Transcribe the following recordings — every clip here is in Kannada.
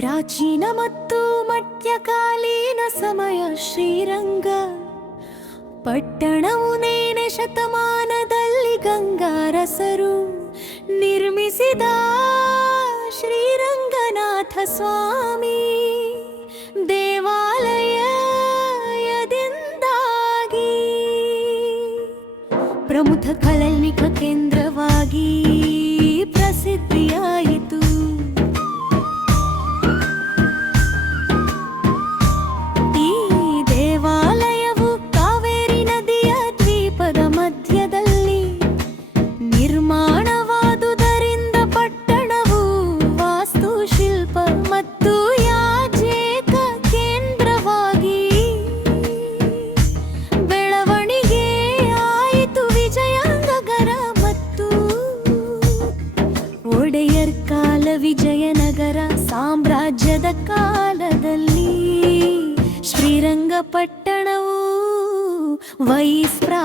ಪ್ರಾಚೀನ ಮತ್ತು ಮಧ್ಯಕಾಲೀನ ಸಮಯ ಶ್ರೀರಂಗ. ಪಟ್ಟಣವು ನೇನೆ ಶತಮಾನದಲ್ಲಿ ಗಂಗಾರಸರು ನಿರ್ಮಿಸಿದ ಶ್ರೀರಂಗನಾಥ ಸ್ವಾಮಿ. ದೇವಾಲಯದಿಂದಾಗಿ ಪ್ರಮುಖ ಕಲನಿಕ ಕೇಂದ್ರವಾಗಿ ಪ್ರಸಿದ್ಧಿಯಾಯಿತು. ಕಾಲ ವಿಜಯನಗರ ಸಾಮ್ರಾಜ್ಯದ ಕಾಲದಲ್ಲಿ ಶ್ರೀರಂಗಪಟ್ಟಣವು ವೈಸ್ಪ್ರಾ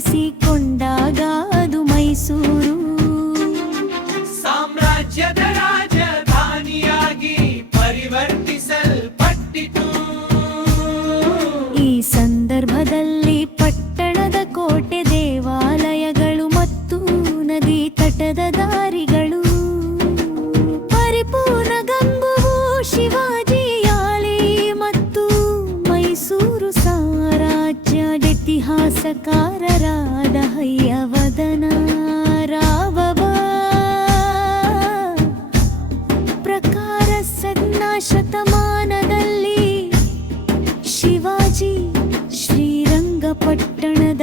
see. ವೇದನಾ ರಾವವ ಪ್ರಕಾರ ಸದ್ನ ಶತಮಾನದಲ್ಲಿ ಶಿವಾಜಿ ಶ್ರೀರಂಗಪಟ್ಟಣದ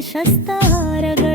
ಶಸ್ತಾರಗಳು